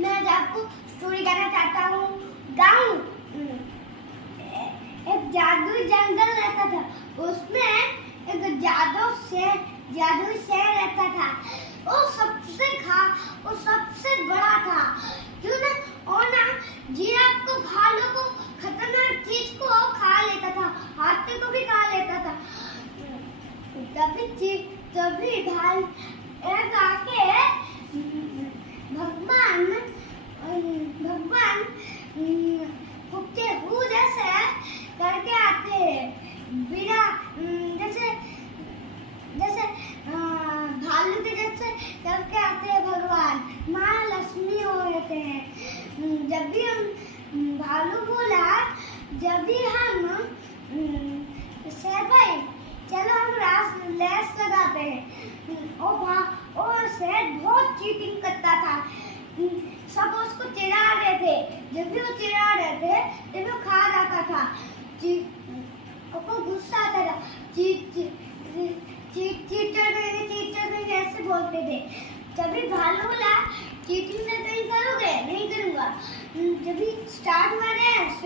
मैं आज आपको स्टोरी कहना चाहता हूँ। गाँव एक जादुई जंगल रहता था, उसमें एक जादुई शेर रहता था। वो सबसे बड़ा था। क्यों ना और ना जिराफ को, भालू को, खतरनाक चीज को खा लेता था, हाथी को भी खा लेता था। तभी भाल एक आके भगवान कुत्ते हु जैसे करके आते हैं, बिना जैसे भालू के जैसे करके आते हैं भगवान, माँ लक्ष्मी हो रहते हैं। जब भी हम भालू बोला, जब भी हम शेर भाई चलो हम लेस लगाते हैं। और शेर बहुत चीटिंग करता था, सब उसको चिढ़ा रहे थे। जब भी वो चिढ़ा रहे थे तभी वो खा जाता था। उसको गुस्सा आता था, चीटर ऐसे बोलते थे। तभी भालू बोला चीटिंग नहीं करोगे? नहीं करूंगा। जब भी स्टार्ट हुआ रेस,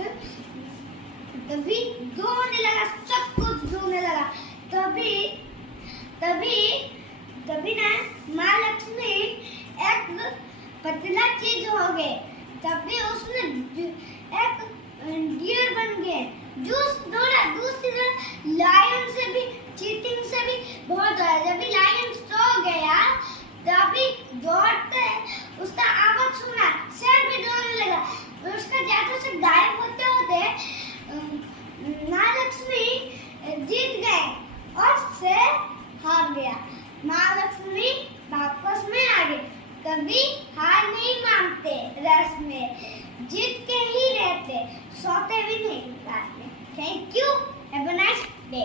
तभी दौड़ने लगा, सब कुछ दौड़ने लगा। तभी ना माँ लक्ष्मी एक पतला चीज हो गए। तभी उसने एक डियर बन गए। दूसरी लायन से भी चीटिंग से भी बहुत ज्यादा। जब भी लायन सो गया तभी दौड़ते उसका आवाज सुना, शेर भी दौड़ने लगा। उसका जादू से गायब होते माँ लक्ष्मी जीत गए और शेर हार गया। माँ लक्ष्मी वापस में आ गए। कभी हार नहीं मानते, रेस में जीत के ही रहते, सोते भी नहीं। Thank you, have a nice day.